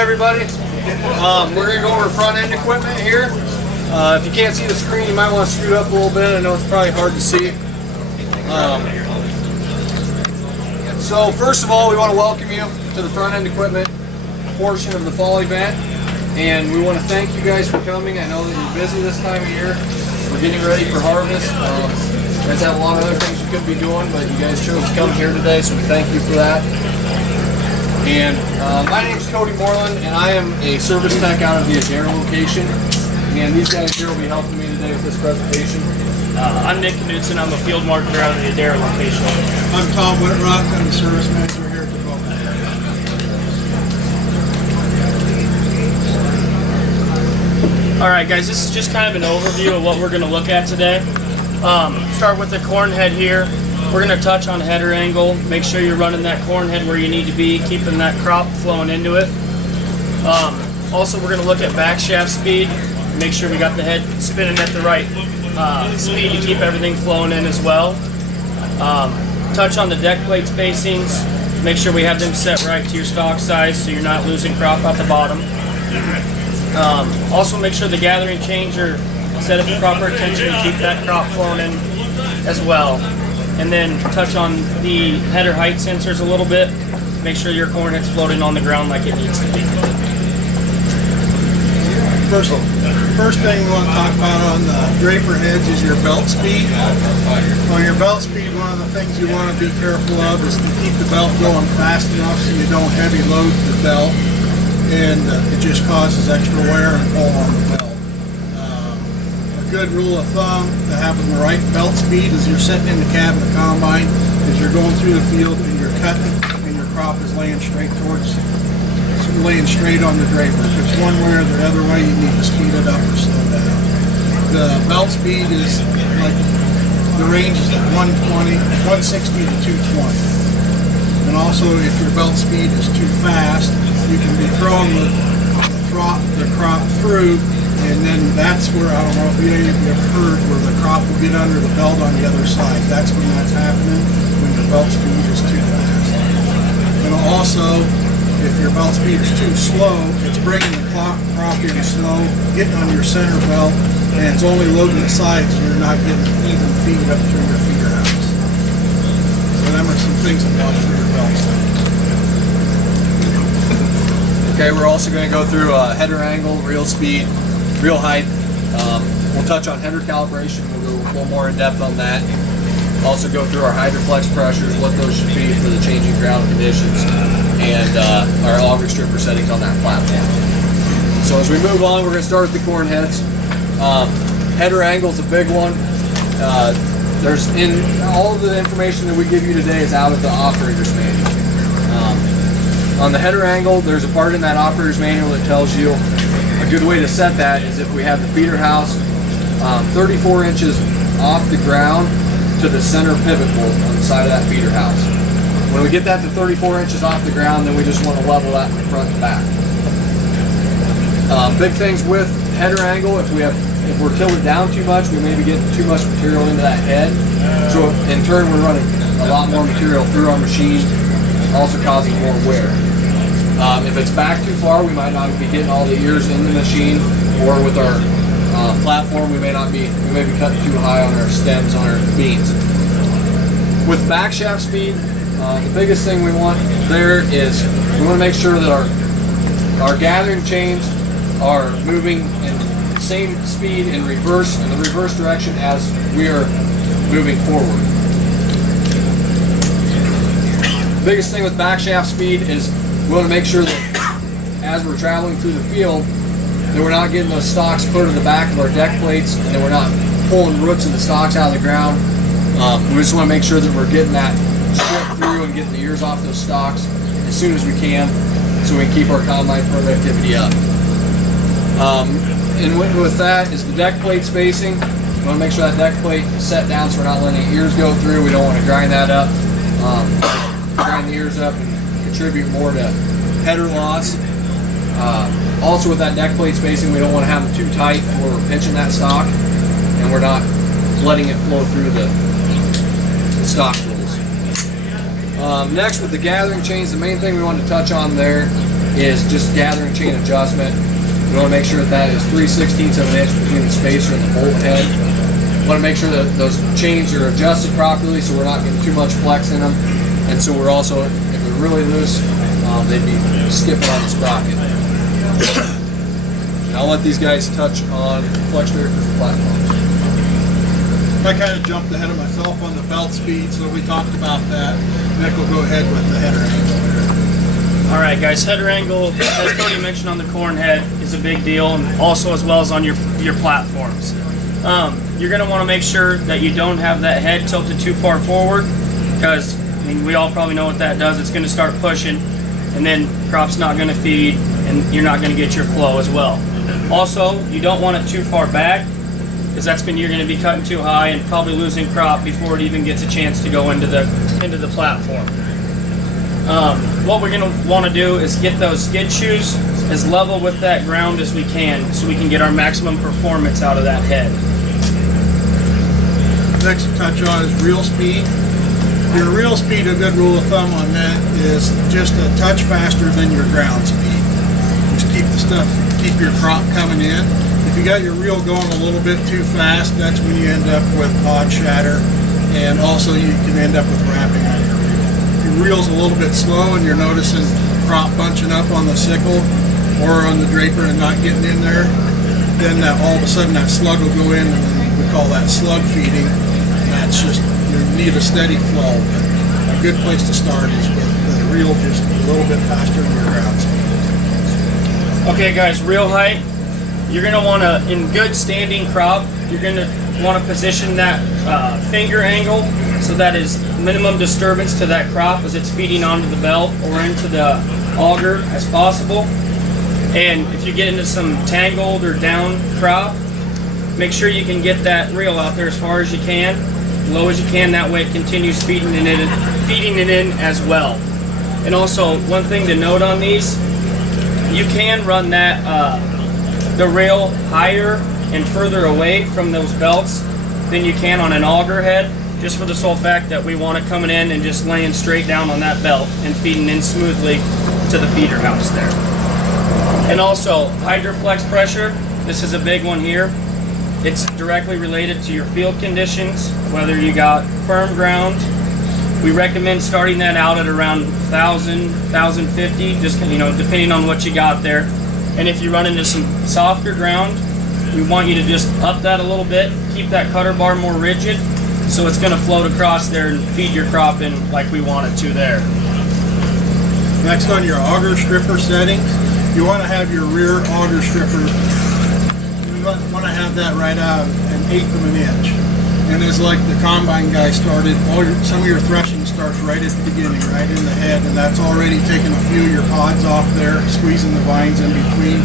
Everybody, we're going to go over front end equipment here. If you can't see the screen, you might want to scoot up a little bit. I know it's probably hard to see. So first of all, we want to welcome you to the front end equipment portion of the fall event, and we want to thank you guys for coming. I know that you're busy this time of year. We're getting ready for harvest. You guys have a lot of other things you could be doing, but you guys chose to come here today, so we thank you for that. And my name is Cody Moreland, and I am a service tech out of the Adair location. And these guys here will be helping me today with this presentation. I'm Nick Knudsen. I'm a field marketer out of the Adair location. I'm Tom Whitrock. I'm the service manager here at the boat. Alright guys, this is just kind of an overview of what we're going to look at today. Start with the corn head here. We're going to touch on header angle. Make sure you're running that corn head where you need to be, keeping that crop flowing into it. Also, we're going to look at back shaft speed. Make sure we got the head spinning at the right speed to keep everything flowing in as well. Touch on the deck plate spacings. Make sure we have them set right to your stalk size so you're not losing crop out the bottom. Also make sure the gathering chains are set at the proper attention and keep that crop flowing in as well. And then touch on the header height sensors a little bit. Make sure your corn head's floating on the ground like it needs to be. First thing we want to talk about on the draper heads is your belt speed. On your belt speed, one of the things you want to be careful of is to keep the belt going fast enough so you don't heavy load the belt, and it just causes extra wear and pull on the belt. A good rule of thumb to have the right belt speed as you're sitting in the cab of the combine is you're going through the field and you're cutting and your crop is laying straight on the draper. If it's one way or the other way, you need to speed it up or slow down. The belt speed is like the range is at 160 to 220. And also, if your belt speed is too fast, you can be throwing the crop through, and then that's where, I don't know if you ever heard, where the crop will get under the belt on the other side. That's when that's happening, when your belt speed is too fast. And also, if your belt speed is too slow, it's bringing the crop in slow, getting on your center belt, and it's only loading the sides, and you're not getting even feed up through your feeder house. So them are some things to watch for your belt. Okay, we're also going to go through header angle, reel speed, reel height. We'll touch on header calibration. We'll go a little more in depth on that. Also go through our hydroflex pressures, what those should be for the changing ground conditions, and our auger stripper settings on that platform. So as we move on, we're going to start with the corn heads. Header angle is a big one. There's in all of the information that we give you today is out of the operator's manual. On the header angle, there's a part in that operator's manual that tells you a good way to set that is if we have the feeder house 34 inches off the ground to the center pivot bolt on the side of that feeder house. When we get that to 34 inches off the ground, then we just want to level that from front to back. Big things with header angle, if we're tilted down too much, we may be getting too much material into that head. So in turn, we're running a lot more material through our machine, also causing more wear. If it's back too far, we might not be getting all the ears in the machine, or with our platform, we may be cutting too high on our stems, on our beans. With back shaft speed, the biggest thing we want there is we want to make sure that our gathering chains are moving in the same speed in the reverse direction as we are moving forward. The biggest thing with back shaft speed is we want to make sure that as we're traveling through the field that we're not getting those stalks put in the back of our deck plates, and that we're not pulling roots of the stalks out of the ground. We just want to make sure that we're getting that strip through and getting the ears off those stalks as soon as we can, so we can keep our combine productivity up. And with that is the deck plate spacing. We want to make sure that deck plate is set down so we're not letting the ears go through. We don't want to grind that up, grind the ears up and contribute more to header loss. Also with that deck plate spacing, we don't want to have them too tight where we're pinching that stock and we're not letting it flow through the stock rolls. Next, with the gathering chains, the main thing we want to touch on there is just gathering chain adjustment. We want to make sure that is 3/16 of an inch between the spacer and the bolt head. We want to make sure that those chains are adjusted properly so we're not getting too much flex in them. And so we're also, if they're really loose, they'd be skipping on the sprocket. And I'll let these guys touch on flex drapers and platforms. I kind of jumped ahead of myself on the belt speed, so we talked about that. Nick will go ahead with the header angle. All right, guys, header angle, as Cody mentioned on the corn head, is a big deal, and also as well as on your platforms. You're going to want to make sure that you don't have that head tilted too far forward, because I mean, we all probably know what that does. It's going to start pushing, and then crop's not going to feed, and you're not going to get your flow as well. Also, you don't want it too far back, because that's when you're going to be cutting too high and probably losing crop before it even gets a chance to go into the platform. What we're going to want to do is get those skid shoes as level with that ground as we can, so we can get our maximum performance out of that head. Next to touch on is reel speed. Your reel speed, a good rule of thumb on that is just a touch faster than your ground speed. Just keep your crop coming in. If you got your reel going a little bit too fast, that's when you end up with pod shatter, and also you can end up with wrapping on your reel. If your reel's a little bit slow and you're noticing crop bunching up on the sickle or on the draper and not getting in there, then all of a sudden that slug will go in, and we call that slug feeding. And that's just, you need a steady flow. But a good place to start is with the reel just a little bit faster than your ground speed. Okay, guys, reel height. You're going to want to, in good standing crop, you're going to want to position that finger angle so that is minimum disturbance to that crop as it's feeding onto the belt or into the auger as possible. And if you get into some tangled or down crop, make sure you can get that reel out there as far as you can, low as you can. That way it continues feeding it in as well. And also, one thing to note on these, you can run that the rail higher and further away from those belts than you can on an auger head, just for the sole fact that we want it coming in and just laying straight down on that belt and feeding in smoothly to the feeder house there. And also, HydroFlex pressure, this is a big one here. It's directly related to your field conditions, whether you got firm ground. We recommend starting that out at around 1,000, 1,050, just depending on what you got there. And if you run into some softer ground, we want you to just up that a little bit, keep that cutter bar more rigid, so it's going to float across there and feed your crop in like we want it to there. Next, on your auger stripper settings, you want to have your rear auger stripper, you want to have that right out 1/8 of an inch. And as like the combine guy started, some of your threshing starts right at the beginning, right in the head, and that's already taking a few of your pods off there, squeezing the vines in between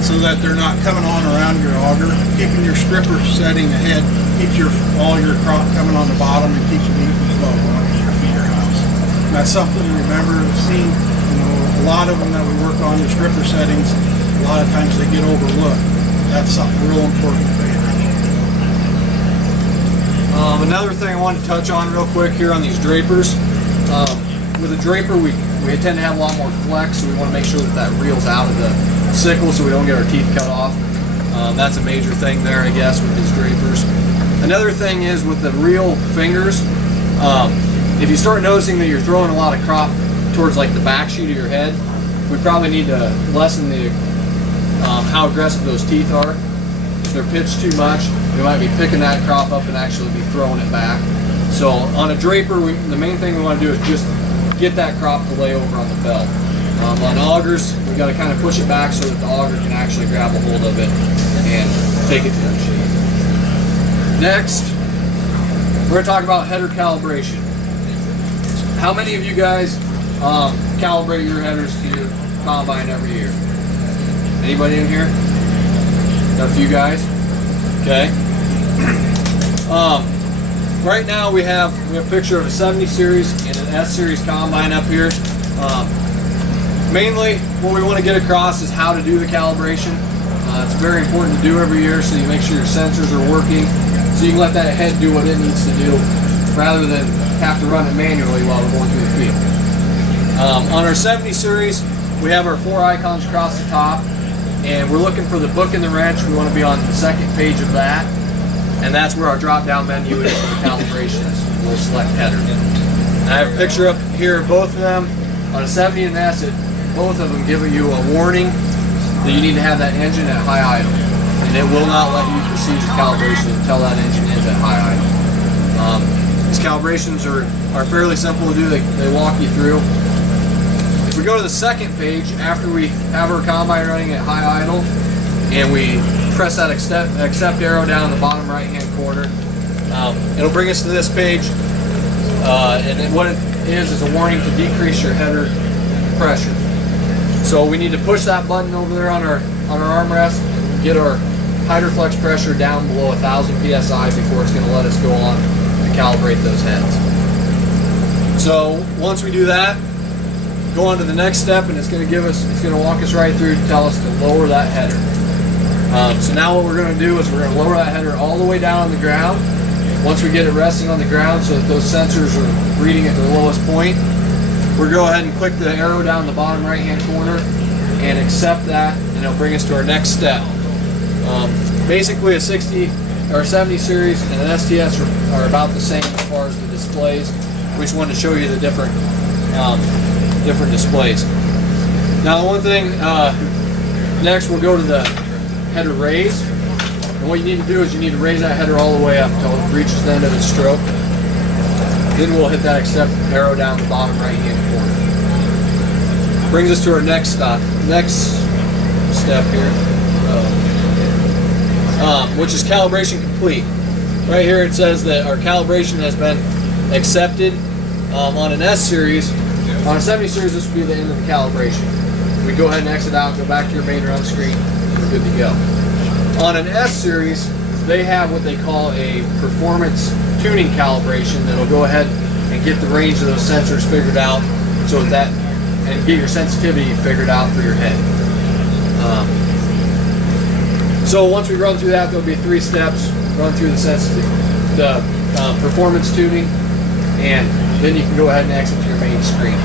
so that they're not coming on around your auger. Keeping your stripper setting ahead keeps all your crop coming on the bottom and keeps your even flow going to your feeder house. And that's something to remember. We've seen, a lot of them that we work on, the stripper settings, a lot of times they get overlooked. That's something real important to pay attention to. Another thing I want to touch on real quick here on these drapers. With a draper, we tend to have a lot more flex, so we want to make sure that reel's out of the sickle so we don't get our teeth cut off. That's a major thing there, I guess, with these drapers. Another thing is with the reel fingers, if you start noticing that you're throwing a lot of crop towards like the back sheet of your head, we probably need to lessen the how aggressive those teeth are. If they're pitched too much, we might be picking that crop up and actually be throwing it back. So on a draper, the main thing we want to do is just get that crop to lay over on the belt. On augers, we got to kind of push it back so that the auger can actually grab a hold of it and take it to the machine. Next, we're going to talk about header calibration. How many of you guys calibrate your headers to your combine every year? Anybody in here? Got a few guys? Okay. Right now we have a picture of a 70 series and an S series combine up here. Mainly what we want to get across is how to do the calibration. It's very important to do every year so you make sure your sensors are working so you can let that head do what it needs to do rather than have to run it manually while we're going through the field. On our 70 series, we have our 4 icons across the top, and we're looking for the book and the wrench. We want to be on the second page of that, and that's where our drop-down menu is for the calibrations. We'll select header. And I have a picture up here of both of them. On a 70 and S, both of them give you a warning that you need to have that engine at high idle, and it will not let you proceed with calibration until that engine is at high idle. These calibrations are fairly simple to do. They walk you through. If we go to the second page, after we have our combine running at high idle, and we press that accept arrow down in the bottom right hand corner, it'll bring us to this page, and then what it is a warning to decrease your header pressure. So we need to push that button over there on our armrest, get our Hydroflex pressure down below 1,000 psi before it's going to let us go on and calibrate those heads. So once we do that, go on to the next step, and it's going to walk us right through to tell us to lower that header. So now what we're going to do is we're going to lower that header all the way down on the ground. Once we get it resting on the ground so that those sensors are reading at their lowest point, we'll go ahead and click the arrow down in the bottom right hand corner and accept that, and it'll bring us to our next step. Basically a 60 or 70 series and an STS are about the same as far as the displays. We just wanted to show you the different displays. Now the one thing, next we'll go to the header raise. And what you need to do is you need to raise that header all the way up until it reaches the end of its stroke. Then we'll hit that accept arrow down the bottom right hand corner. Brings us to our next step here, which is calibration complete. Right here it says that our calibration has been accepted. On an S series, on a 70 series, this would be the end of the calibration. We go ahead and exit out, go back to your main run screen, and we're good to go. On an S series, they have what they call a performance tuning calibration that'll go ahead and get the range of those sensors figured out, and get your sensitivity figured out for your head. So once we run through that, there'll be 3 steps. Run through the performance tuning, and then you can go ahead and exit to your main screen.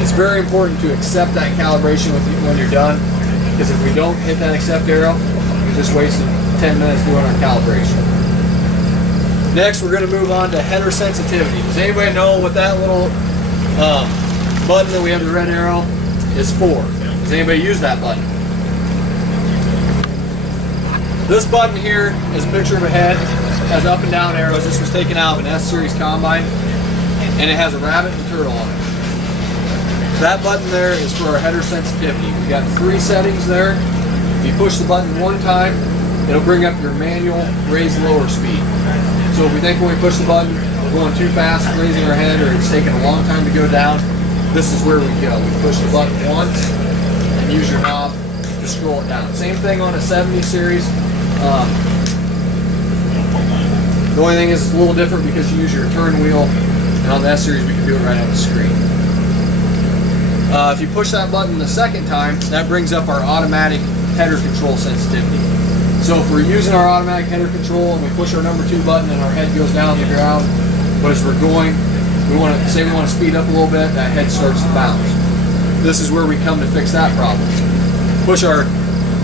It's very important to accept that calibration when you're done, because if we don't hit that accept arrow, we just wasted 10 minutes doing our calibration. Next, we're going to move on to header sensitivity. Does anybody know what that little button that we have the red arrow is for? Does anybody use that button? This button here is a picture of a head, has up and down arrows. This was taken out of an S series combine, and it has a rabbit and turtle on it. That button there is for our header sensitivity. We've got 3 settings there. If you push the button 1 time, it'll bring up your manual raise lower speed. So if we think when we push the button we're going too fast raising our head, or it's taking a long time to go down, this is where we go. We push the button once and use your knob to scroll it down. Same thing on a 70 series. The only thing is it's a little different because you use your turn wheel, and on the S series we can do it right on the screen. If you push that button the second time, that brings up our automatic header control sensitivity. So if we're using our automatic header control and we push our number 2 button and our head goes down the ground, but as we're going, we want to speed up a little bit, that head starts to bounce. This is where we come to fix that problem. Push our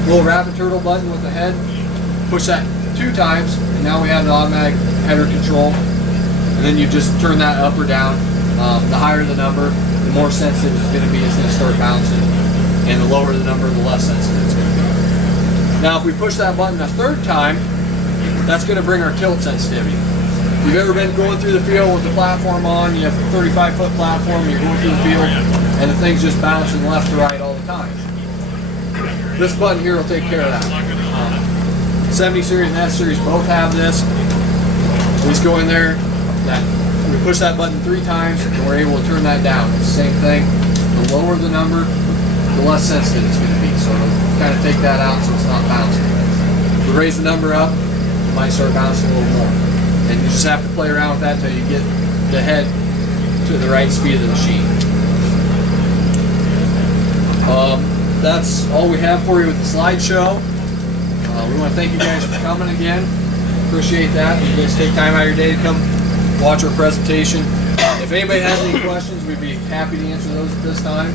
little rabbit turtle button with the head, push that 2 times, and now we have the automatic header control. And then you just turn that up or down. The higher the number, the more sensitive it's going to be. It's going to start bouncing. And the lower the number, the less sensitive it's going to be. Now if we push that button a 3rd time, that's going to bring our tilt sensitivity. If you've ever been going through the field with the platform on, you have a 35-foot platform, and you're going through the field, and the thing's just bouncing left to right all the time. This button here will take care of that. 70 series and S series both have this. We just go in there, we push that button 3 times, and we're able to turn that down. It's the same thing. The lower the number, the less sensitive it's going to be. So it'll kind of take that out so it's not bouncing. If we raise the number up, it might start bouncing a little more. And you just have to play around with that until you get the head to the right speed of the machine. That's all we have for you with the slideshow. We want to thank you guys for coming again. Appreciate that. You guys take time out of your day to come watch our presentation. If anybody has any questions, we'd be happy to answer those at this time.